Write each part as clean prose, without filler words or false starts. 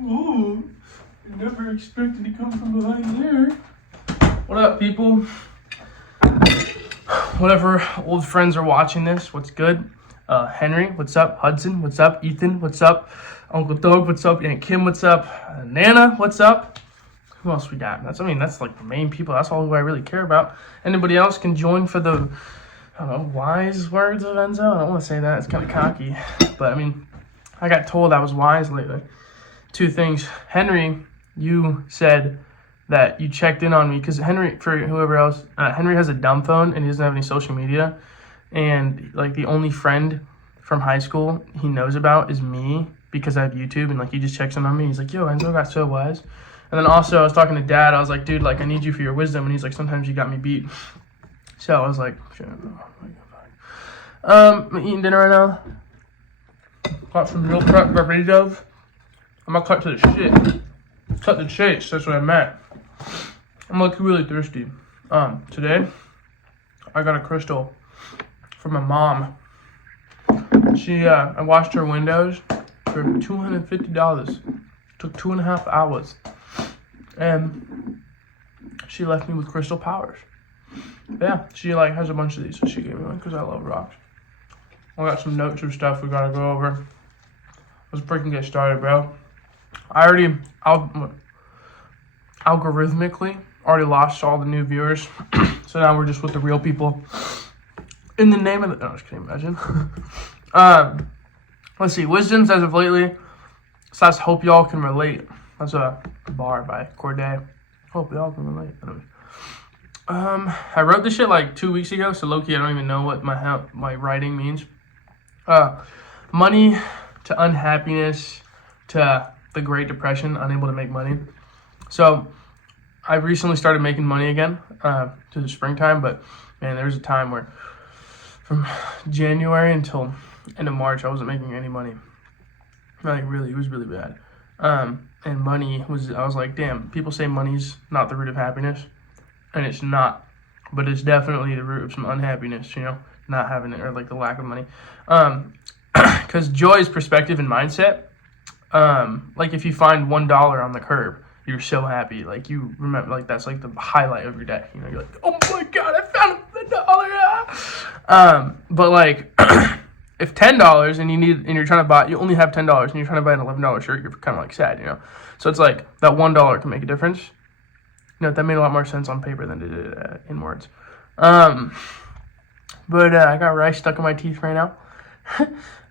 Ooh, I never expected to come from behind there. What up, people? Whatever old friends are watching this, what's good? Henry, what's up? Hudson, what's up? Ethan, what's up? Uncle Doug, what's up? Aunt Kim, what's up? Nana, what's up? Who else we got? That's like the main people. That's all who I really care about. Anybody else can join for the, I don't know, wise words of Enzo? I don't want to say that. It's kind of cocky. But, I mean, I got told I was wise lately. Two things. Henry, you said that you checked in on me because Henry, for whoever else, Henry has a dumb phone and he doesn't have any social media. And, like, the only friend from high school he knows about is me because I have YouTube. And, like, he just checks in on me. He's like, yo, Enzo got so wise. And then also I was talking to Dad. I was like, dude, like, I need you for your wisdom. And he's like, sometimes you got me beat. So I was like, shit. I'm eating dinner right now. Got some meal prep burritos. I'm gonna cut to the shit. Cut the chase. That's what I meant. I'm like really thirsty. Today I got a crystal from my mom. I washed her windows for $250. Took 2.5 hours. And she left me with crystal powers. But yeah, she like has a bunch of these, so she gave me one because I love rocks. I got some notes of stuff we gotta go over. Let's freaking get started, bro. I already algorithmically already lost all the new viewers, so now we're just with the real people. In the name of the, no, just kidding, imagine. Let's see, wisdoms as of lately. So that's hope y'all can relate. That's a bar by Corday. Hope y'all can relate. I wrote this shit like 2 weeks ago, so low-key I don't even know what my writing means. Money to unhappiness to the Great Depression, unable to make money. So I recently started making money again to the springtime, but man, there was a time where from January until end of March I wasn't making any money. Like really, it was really bad. And money was, I was like, damn, people say money's not the root of happiness, and it's not, but it's definitely the root of some unhappiness, you know, not having it or like the lack of money. Because joy is perspective and mindset. Like if you find $1 on the curb, you're so happy. Like you remember, like that's like the highlight of your day. You know, you're like, oh my God, I found $1. But like if $10 and you're trying to buy, you only have $10 and you're trying to buy an $11 shirt, you're kind of like sad, you know. So it's like that $1 can make a difference. You know, that made a lot more sense on paper than it did in words. But I got rice stuck in my teeth right now.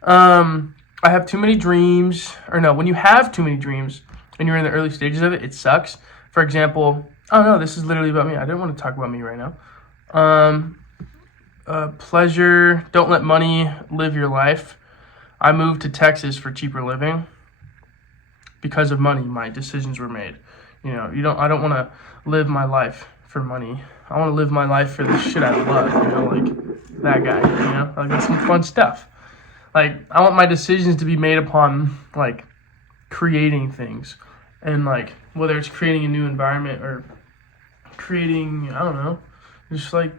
I have too many dreams, or no, when you have too many dreams and you're in the early stages of it, it sucks. For example, oh no, this is literally about me. I didn't want to talk about me right now. Pleasure, don't let money live your life. I moved to Texas for cheaper living. Because of money, my decisions were made. You know, I don't want to live my life for money. I want to live my life for the shit I love, you know, like that guy, you know, like that's some fun stuff. Like, I want my decisions to be made upon, like, creating things. And, like, whether it's creating a new environment or creating, I don't know, just, like,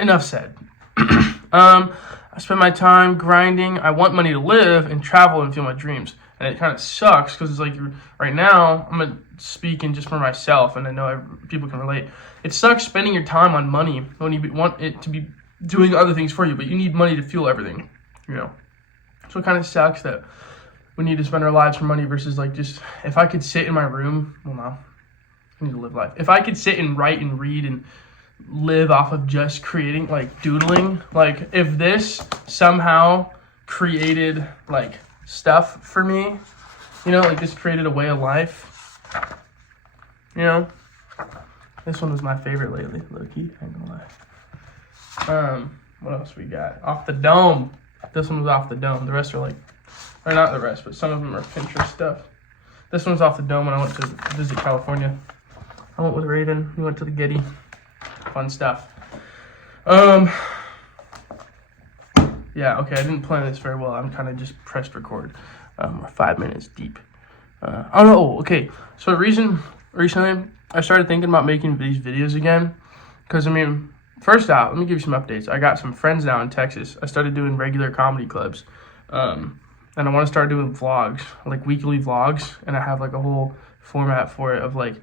enough said. I spend my time grinding. I want money to live and travel and feel my dreams. And it kind of sucks because it's like, right now, I'm going to speak in just for myself, and I know people can relate. It sucks spending your time on money when you want it to be doing other things for you, but you need money to fuel everything, you know. So it kind of sucks that we need to spend our lives for money versus like just, if I could sit in my room, well, no, I need to live life. If I could sit and write and read and live off of just creating, like doodling, like if this somehow created like stuff for me, you know, like this created a way of life, you know. This one was my favorite lately, low-key, I ain't gonna lie. What else we got? Off the Dome. This one was Off the Dome. The rest are like, or not the rest, but some of them are Pinterest stuff. This one's Off the Dome when I went to visit California. I went with Raven. We went to the Getty. Fun stuff. Yeah, okay, I didn't plan this very well. I'm kind of just pressed record. We're 5 minutes deep. Oh no, okay. So recently I started thinking about making these videos again. Because, I mean, first out, let me give you some updates. I got some friends now in Texas. I started doing regular comedy clubs. And I want to start doing vlogs, like weekly vlogs. And I have like a whole format for it of like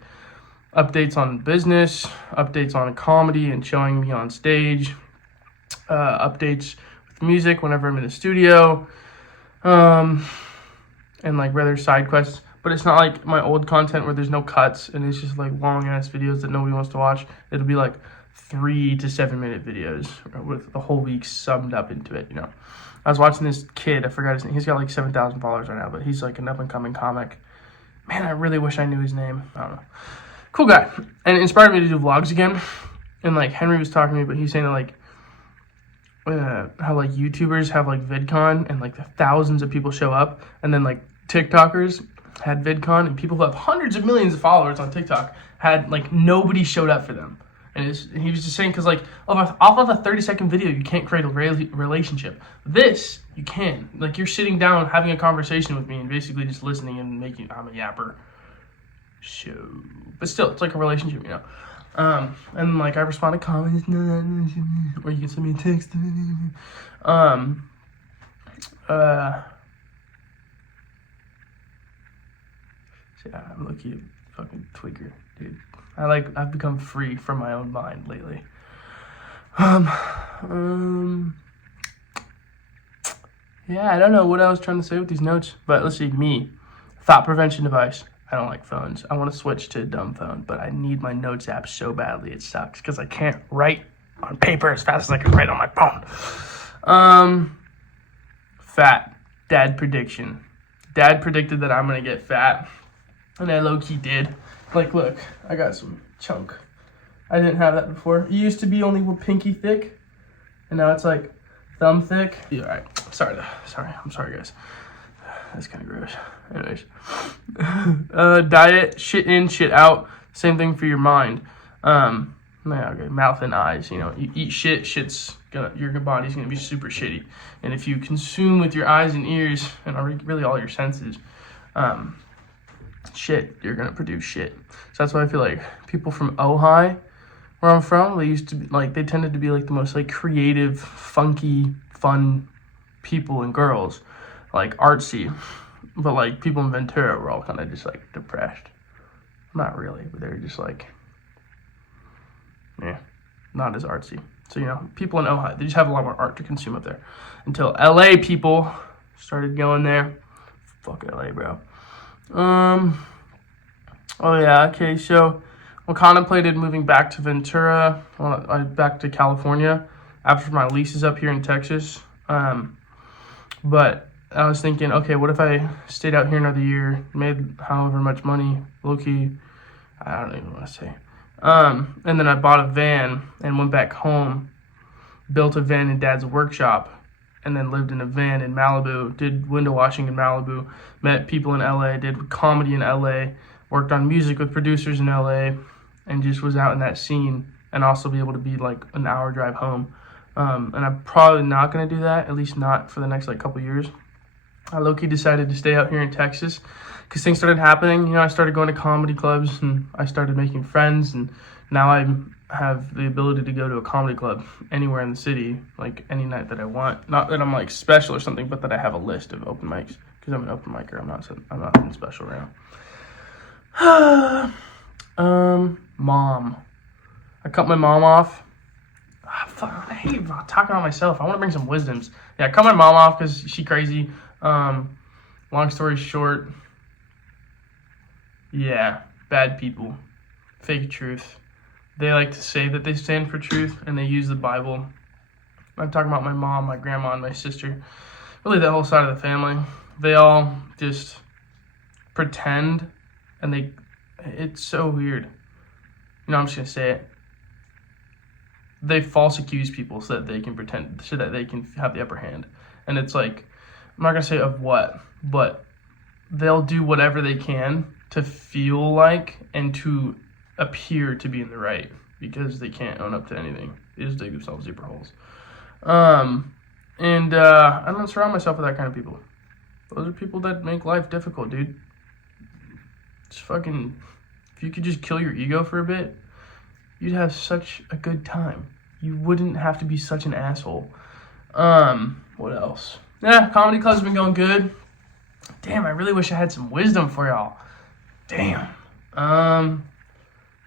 updates on business, updates on comedy and showing me on stage, updates with music whenever I'm in the studio, and like rather side quests. But it's not like my old content where there's no cuts and it's just like long ass videos that nobody wants to watch. It'll be like 3 to 7 minute videos with the whole week summed up into it, you know. I was watching this kid, I forgot his name. He's got like 7,000 followers right now, but he's like an up and coming comic. Man, I really wish I knew his name. I don't know. Cool guy. And it inspired me to do vlogs again. And like Henry was talking to me, but he's saying that like how like YouTubers have like VidCon and like thousands of people show up, and then like TikTokers had VidCon and people who have hundreds of millions of followers on TikTok had like nobody showed up for them. And he was just saying because like off of a 30-second video you can't create a relationship. This you can. Like you're sitting down having a conversation with me and basically just listening and making I'm a yapper. So, but still, it's like a relationship, you know. And like I respond to comments, or you can send me a text. Yeah, I'm lucky fucking twigger, dude. I've become free from my own mind lately. Yeah, I don't know what I was trying to say with these notes, but let's see. Me, thought prevention device. I don't like phones. I want to switch to a dumb phone, but I need my notes app so badly. It sucks because I can't write on paper as fast as I can write on my phone. Fat. Dad prediction. Dad predicted that I'm going to get fat, and I low-key did. Like, look, I got some chunk. I didn't have that before. It used to be only pinky thick, and now it's like thumb thick. Yeah, all right. I'm sorry, guys. That's kind of gross. Anyways. Diet, shit in, shit out. Same thing for your mind. Okay, mouth and eyes. You know, you eat shit, your body's gonna be super shitty. And if you consume with your eyes and ears, and really all your senses, shit, you're gonna produce shit. So that's why I feel like people from Ojai, where I'm from, they tended to be like the most like creative, funky, fun people and girls, like artsy. But like people in Ventura were all kind of just like depressed. Not really, but they're just like, yeah, not as artsy. So, you know, people in Ojai, they just have a lot more art to consume up there. Until LA people started going there. Fuck LA, bro. Oh yeah, okay, so I contemplated moving back to Ventura, back to California after my lease is up here in Texas. But I was thinking, okay, what if I stayed out here another year, made however much money, low-key, I don't even want to say. And then I bought a van and went back home, built a van in Dad's workshop, and then lived in a van in Malibu, did window washing in Malibu, met people in LA, did comedy in LA, worked on music with producers in LA, and just was out in that scene, and also be able to be like an hour drive home. And I'm probably not going to do that, at least not for the next like couple years. I low-key decided to stay out here in Texas because things started happening. You know, I started going to comedy clubs and I started making friends, and now I have the ability to go to a comedy club anywhere in the city, like any night that I want. Not that I'm like special or something, but that I have a list of open mics because I'm an open micer. I'm not something special right now. Mom. I cut my mom off. Fuck, I hate talking about myself. I want to bring some wisdoms. Yeah, I cut my mom off because she's crazy. Long story short, yeah, bad people, fake truth. They like to say that they stand for truth, and they use the Bible. I'm talking about my mom, my grandma, and my sister. Really, the whole side of the family. They all just pretend, and it's so weird. You know, I'm just gonna say it. They false accuse people so that they can pretend, so that they can have the upper hand. And it's like, I'm not going to say of what, but they'll do whatever they can to feel like and to appear to be in the right because they can't own up to anything. They just dig themselves deeper holes. I don't surround myself with that kind of people. Those are people that make life difficult, dude. Just fucking, if you could just kill your ego for a bit, you'd have such a good time. you wouldn't have to be such an asshole. What else? Yeah, comedy club's been going good. Damn, I really wish I had some wisdom for y'all. Damn.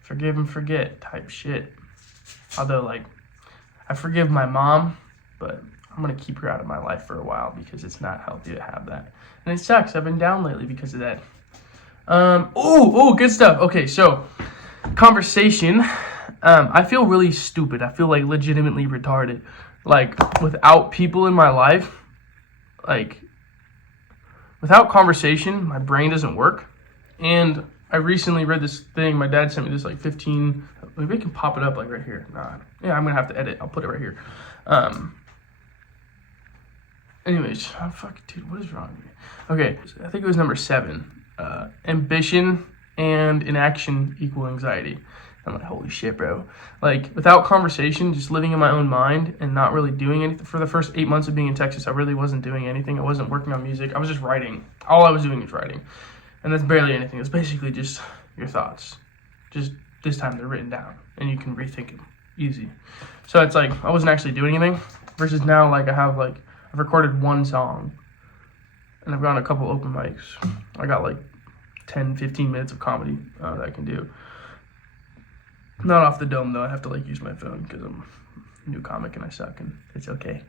Forgive and forget type shit. Although, like, I forgive my mom, but I'm going to keep her out of my life for a while because it's not healthy to have that. And it sucks. I've been down lately because of that. Good stuff. Okay, so, conversation. I feel really stupid. I feel, like, legitimately retarded. Like, without people in my life, like, without conversation, my brain doesn't work. And I recently read this thing. My dad sent me this, like, 15... Maybe I can pop it up, like, right here. Nah. Yeah, I'm going to have to edit. I'll put it right here. Anyways. Oh, fuck, dude. What is wrong with me? Okay. I think it was number 7. Ambition and inaction equal anxiety. I'm like, holy shit, bro. Like, without conversation, just living in my own mind and not really doing anything. For the first 8 months of being in Texas, I really wasn't doing anything. I wasn't working on music. I was just writing. All I was doing was writing. And that's barely anything. It's basically just your thoughts. Just this time they're written down. And you can rethink them. Easy. So it's like, I wasn't actually doing anything. Versus now, like, I've recorded 1 song. And I've gone a couple open mics. I got, like, 10, 15 minutes of comedy that I can do. Not off the dome, though. I have to, like, use my phone because I'm a new comic and I suck, and it's okay.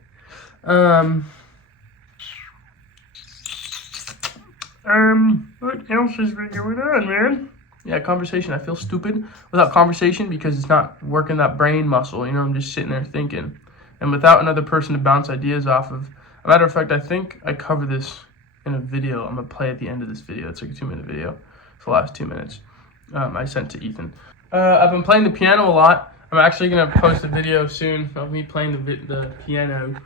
What else has been going on, man? Yeah, conversation. I feel stupid without conversation because it's not working that brain muscle. You know, I'm just sitting there thinking. And without another person to bounce ideas off of. As a matter of fact, I think I cover this in a video I'm going to play at the end of this video. It's like a 2-minute video. It's the last 2 minutes. I sent to Ethan. I've been playing the piano a lot. I'm actually going to post a video soon of me playing the piano.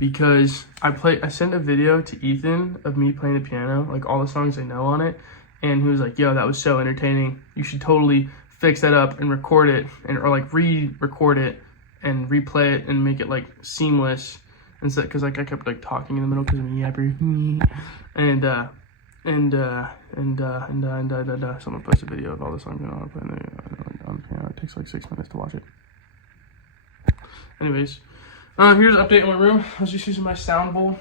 Because I sent a video to Ethan of me playing the piano, like all the songs I know on it. And he was like, yo, that was so entertaining. You should totally fix that up and record it or like re-record it and replay it and make it like seamless. Instead, because like I kept like talking in the middle because I'm a yapper. Someone posted a video of all the songs I know playing on the piano. It takes like 6 minutes to watch it. Anyways, here's an update on my room. I was just using my sound bowl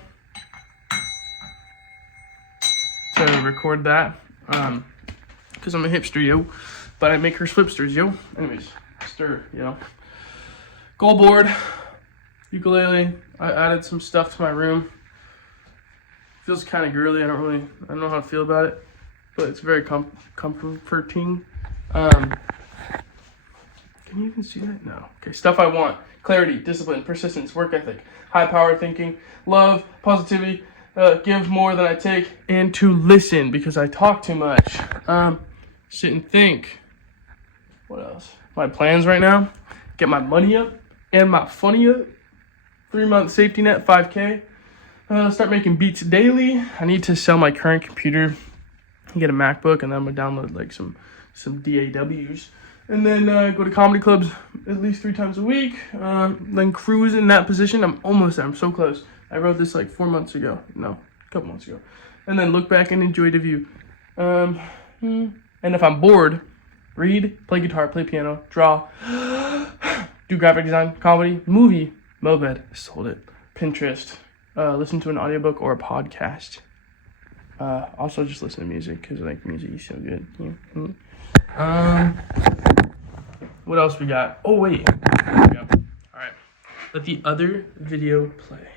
to record that. Because I'm a hipster, yo. But I make her slipsters, yo. Anyways, stir, yo. Goal board, ukulele. I added some stuff to my room. Feels kind of girly. I don't know how to feel about it, but it's very comforting. Can you even see that? No. Okay, stuff I want: clarity, discipline, persistence, work ethic, high power thinking, love, positivity, give more than I take, and to listen because I talk too much. Sit and think. What else? My plans right now: get my money up and my funny up. 3-month safety net, 5K. Start making beats daily. I need to sell my current computer and get a MacBook, and then I'm gonna download like some DAWs, and then go to comedy clubs at least 3 times a week. Then cruise in that position. I'm almost there. I'm so close. I wrote this like 4 months ago. No, a couple months ago. And then look back and enjoy the view. And if I'm bored, read, play guitar, play piano, draw, do graphic design, comedy, movie, moped, sold it, Pinterest, listen to an audiobook or a podcast. Also just listen to music because like music is so good. Yeah. What else we got? Oh wait, there we go. All right, let the other video play.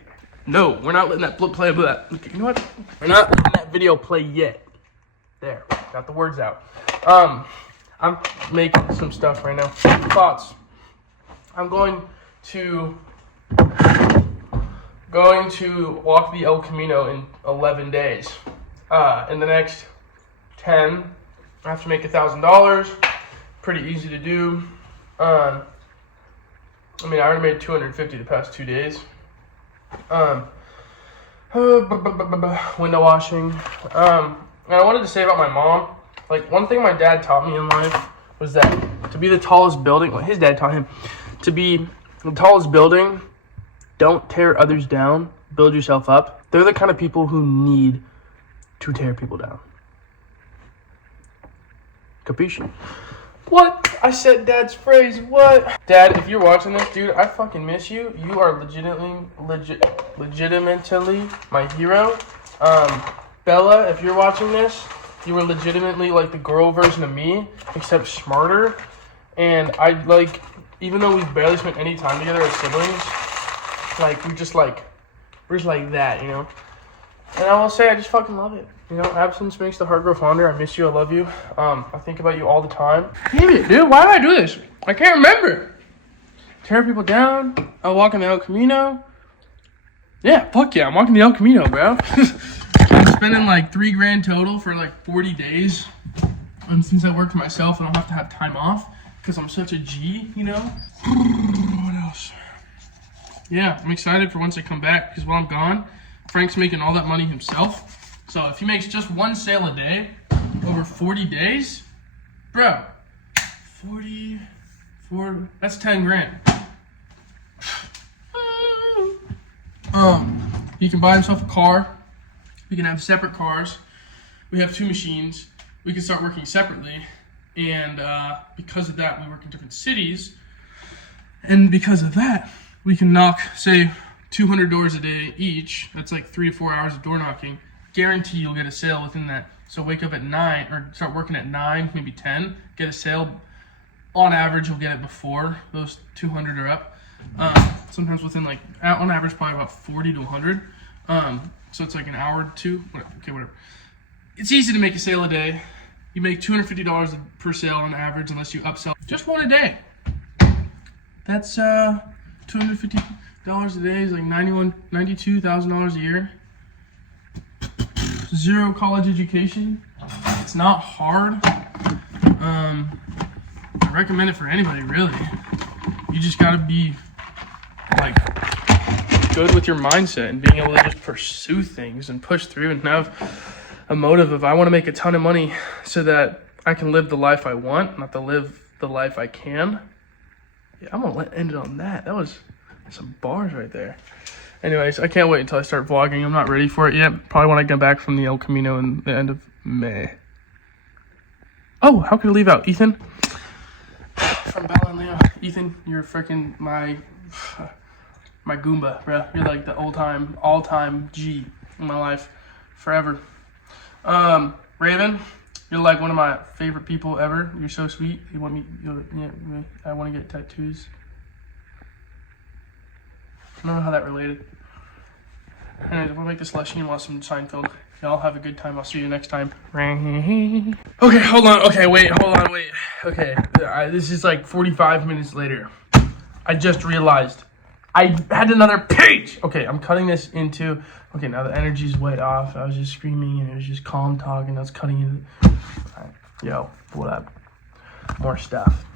No, we're not letting that play. But you know what? We're not letting that video play yet. There, got the words out. I'm making some stuff right now. Thoughts. I'm going to walk the El Camino in 11 days. In the next 10, I have to make $1,000. Pretty easy to do. I already made $250 the past 2 days. Window washing. And I wanted to say about my mom, like one thing my dad taught me in life was that to be the tallest building, well, his dad taught him to be the tallest building, don't tear others down, build yourself up. They're the kind of people who need to tear people down. Capisci? What? I said Dad's phrase. What? Dad, if you're watching this, dude, I fucking miss you. You are legitimately my hero. Bella, if you're watching this, you were legitimately like the girl version of me, except smarter. And I like, even though we've barely spent any time together as siblings, like we're just like that, you know. And I will say, I just fucking love it. You know, absence makes the heart grow fonder. I miss you. I love you. I think about you all the time. Damn it, dude. Why did I do this? I can't remember. Tear people down. I'm walking the El Camino. Yeah, fuck yeah. I'm walking the El Camino, bro. I'm spending like $3,000 total for like 40 days. And since I work for myself, I don't have to have time off because I'm such a G, you know? What else? Yeah, I'm excited for once I come back because while I'm gone, Frank's making all that money himself. So if he makes just one sale a day over 40 days, bro, 44, that's 10 grand. He can buy himself a car. We can have separate cars. We have 2 machines. We can start working separately. And because of that, we work in different cities. And because of that, we can knock, say, 200 doors a day each. That's like 3 to 4 hours of door knocking. Guarantee you'll get a sale within that. So wake up at 9 or start working at 9, maybe 10, get a sale. On average, you'll get it before those 200 are up. Sometimes within like, on average, probably about 40 to 100. So it's like an hour or 2, whatever. It's easy to make a sale a day. You make $250 per sale on average unless you upsell just one a day. That's $250 a day is like $92,000 a year. 0 college education. It's not hard. I recommend it for anybody, really. You just gotta be like good with your mindset and being able to just pursue things and push through and have a motive of I want to make a ton of money so that I can live the life I want, not to live the life I can. Yeah, I'm gonna end it on that. That was some bars right there. Anyways, I can't wait until I start vlogging. I'm not ready for it yet. Probably when I get back from the El Camino in the end of May. Oh, how could I leave out Ethan? From Bella and Leo. Ethan, you're freaking my Goomba, bro. You're like the all-time G in my life. Forever. Raven, you're like one of my favorite people ever. You're so sweet. I want to get tattoos. I don't know how that related. Anyways, we'll make this less shameless and Seinfeld. Y'all have a good time. I'll see you next time. Okay, hold on. Okay, wait. Okay, this is like 45 minutes later. I just realized I had another page. Okay, I'm cutting this into... Okay, now the energy's way off. I was just screaming and it was just calm talking. I was cutting it. Right. Yo, what up? More stuff.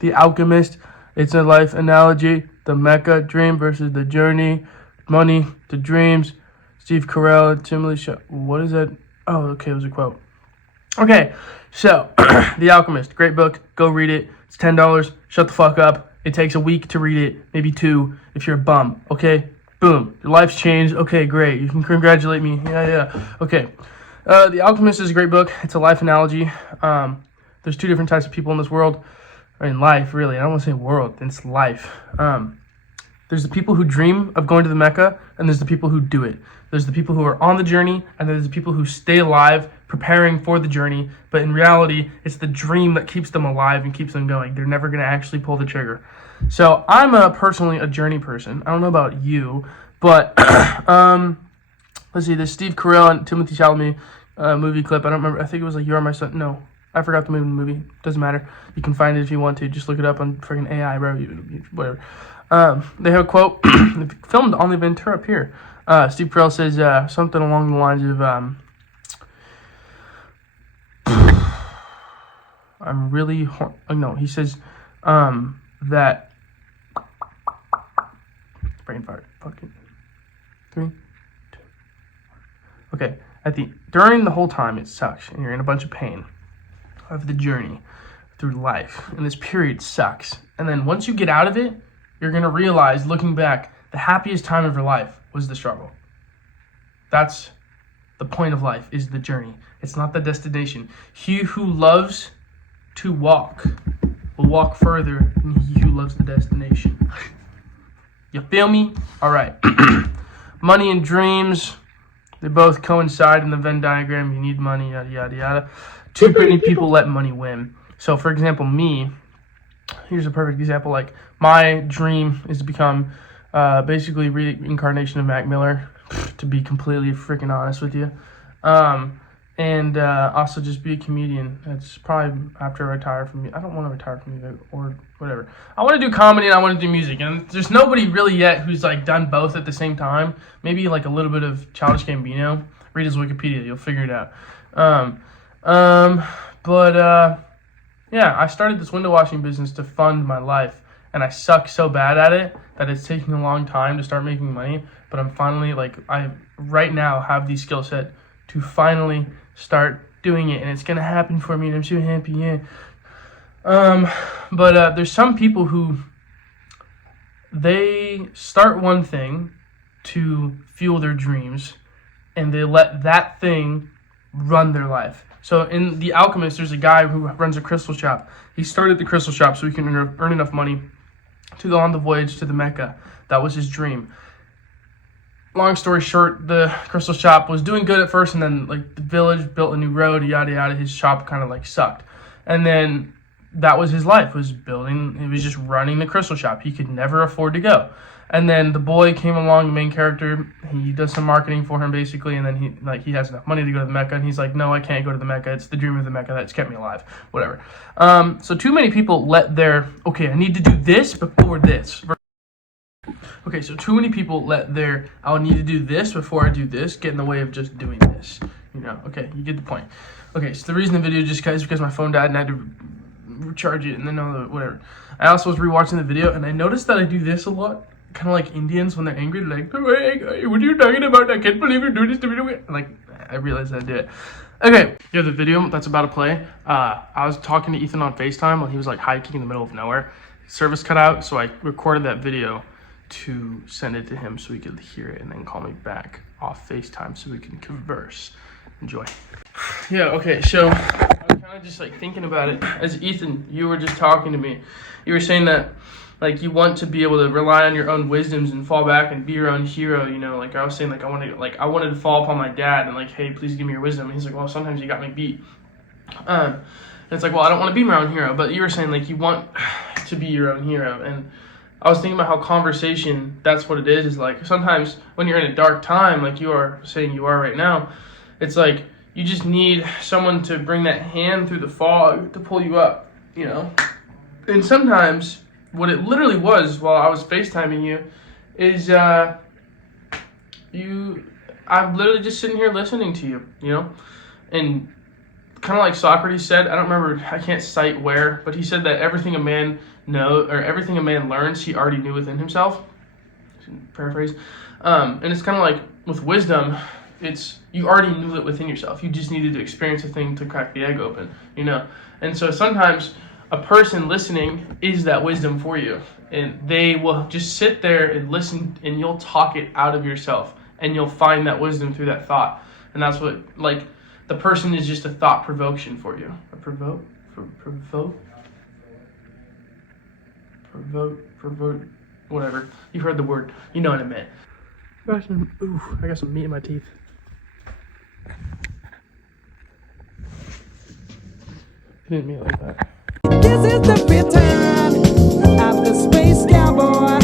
The Alchemist. It's a life analogy. The Mecca dream versus the journey. Money, the dreams. Steve Carell and Timothy Shaw. What is that? Oh, okay, it was a quote. Okay, so The Alchemist, great book. Go read it. It's $10. Shut the fuck up. It takes a week to read it, maybe 2 if you're a bum. Okay, boom. Your life's changed. Okay, great. You can congratulate me. Yeah. Okay. The Alchemist is a great book. It's a life analogy. There's 2 different types of people in this world, or in life, really. I don't want to say world. It's life. There's the people who dream of going to the Mecca, and there's the people who do it. There's the people who are on the journey, and there's the people who stay alive, preparing for the journey. But in reality, it's the dream that keeps them alive and keeps them going. They're never going to actually pull the trigger. So I'm personally a journey person. I don't know about you, but let's see. There's Steve Carell and Timothy Chalamet movie clip. I don't remember. I think it was like You Are My Son. No, I forgot the name of the movie. Doesn't matter. You can find it if you want to. Just look it up on freaking AI, bro. Whatever. They have a quote filmed on the Ventura Pier. Steve Carell says something along the lines of, I'm really, no, he says that, brain fart, fucking, 3, 2, okay, during the whole time it sucks, and you're in a bunch of pain of the journey through life, and this period sucks, and then once you get out of it, you're going to realize, looking back, the happiest time of your life was the struggle. That's the point of life, is the journey. It's not the destination. He who loves to walk will walk further than he who loves the destination. You feel me? All right. Money and dreams, they both coincide in the Venn diagram. You need money, yada, yada, yada. Too many people let money win. So, for example, me, here's a perfect example. Like, my dream is to become basically reincarnation of Mac Miller, to be completely freaking honest with you. And also just be a comedian. That's probably after I retire from music. I don't want to retire from music or whatever. I want to do comedy and I want to do music. And there's nobody really yet who's like done both at the same time. Maybe like a little bit of Childish Gambino. Read his Wikipedia. You'll figure it out. Yeah, I started this window washing business to fund my life. And I suck so bad at it that it's taking a long time to start making money. But I'm finally I right now have the skill set to finally start doing it, and it's gonna happen for me, and I'm so happy. Yeah. There's some people who they start one thing to fuel their dreams, and they let that thing run their life. So in The Alchemist, there's a guy who runs a crystal shop. He started the crystal shop so he can earn enough money to go on the voyage to the Mecca. That was his dream. Long story short, the crystal shop was doing good at first, and then the village built a new road, yada yada. His shop kind of sucked, and then that was his life, was building. He was just running the crystal shop. He could never afford to go, and then the boy came along, the main character. He does some marketing for him basically, and then he has enough money to go to the Mecca, and he's like, no, I can't go to the Mecca. It's the dream of the Mecca that's kept me alive. Whatever. So too many people let their I need to do this before this. Okay, so too many people let their I'll need to do this before I do this get in the way of just doing this. Okay, you get the point. Okay, so the reason the video just is because my phone died and I had to recharge it and then whatever. I also was rewatching the video and I noticed that I do this a lot, kind of like Indians when they're angry. They're like, hey, what are you talking about? I can't believe you're doing this to me. I realized I did it. Okay, the video that's about to play. I was talking to Ethan on FaceTime while he was hiking in the middle of nowhere. Service cut out, so I recorded that video to send it to him so he could hear it and then call me back off FaceTime so we can converse. Enjoy. Yeah, okay, so I was kind of just thinking about it. As Ethan, you were just talking to me. You were saying that you want to be able to rely on your own wisdoms and fall back and be your own hero, I was saying I wanted to fall upon my dad and hey, please give me your wisdom. And he's like, well, sometimes you got me beat. And it's well, I don't want to be my own hero, but you were saying you want to be your own hero. And I was thinking about how conversation, that's what it is sometimes when you're in a dark time, you are saying you are right now, it's you just need someone to bring that hand through the fog to pull you up, And sometimes what it literally was while I was FaceTiming you is I'm literally just sitting here listening to you, And kind of like Socrates said, I don't remember, I can't cite where, but he said that everything a man learns, he already knew within himself. Paraphrase. And it's kind of with wisdom, it's you already knew it within yourself. You just needed to experience a thing to crack the egg open, And so sometimes a person listening is that wisdom for you, and they will just sit there and listen, and you'll talk it out of yourself, and you'll find that wisdom through that thought. And that's what the person is just a thought provocation for you. A provoke, whatever. You heard the word. You know what I meant. I got some meat in my teeth. I didn't mean it like that. This is the